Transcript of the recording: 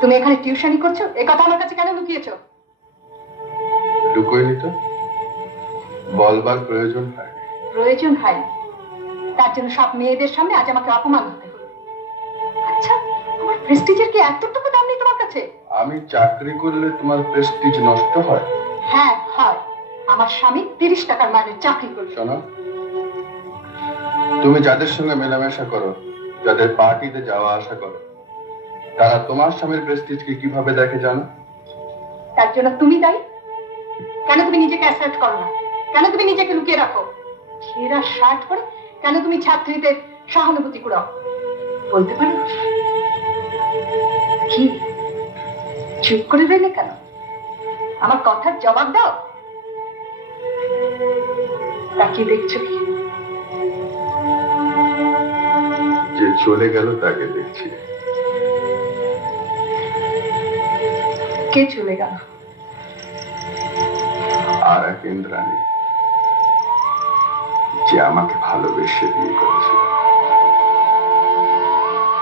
তুমি এখানে টিউশনি করছো, এ কথা আমার কাছে কেন লুকিয়েছো? লুকোয়নি তো, বলবার প্রয়োজন হয়। প্রয়োজন হয়, তার জন্য সব মেয়েদের সামনে আজ আমাকে অপমান হতে হলো। আচ্ছা, আমার প্রেস্টিজের কি এতটুকু দাম নেই তোমার কাছে? আমি চাকরি করলে তোমার প্রেস্টিজ নষ্ট হয়? হ্যাঁ হয়। আমার স্বামী 30 টাকার মাইনের চাকরি করে। শোনো, তুমি যাদের সঙ্গে মেলামেশা করো, যাদের পার্টিতে যাওয়া আসা করো, তারা তোমার স্বামীর প্রেস্টিজকে কিভাবে দেখে জানো? তার জন্য তুমি দায়ী। কেন তুমি নিজেকে অ্যাসার্ট করো না? কেন তুমি নিজেকে লুকিয়ে রাখো? ছেঁড়া শার্ট পরে কেন তুমি ছাত্রীদের সহানুভূতি করো? বলতে পারো? কি চুপ করে রইলে কেন? আমার কথার জবাব দাও। তাকিয়ে দেখছো কি? যে চলে গেল তাকে দেখছি। কে চলে গেল? আর এক ইন্দ্রাণী, যে আমাকে ভালোবেসে বিয়ে করেছিল।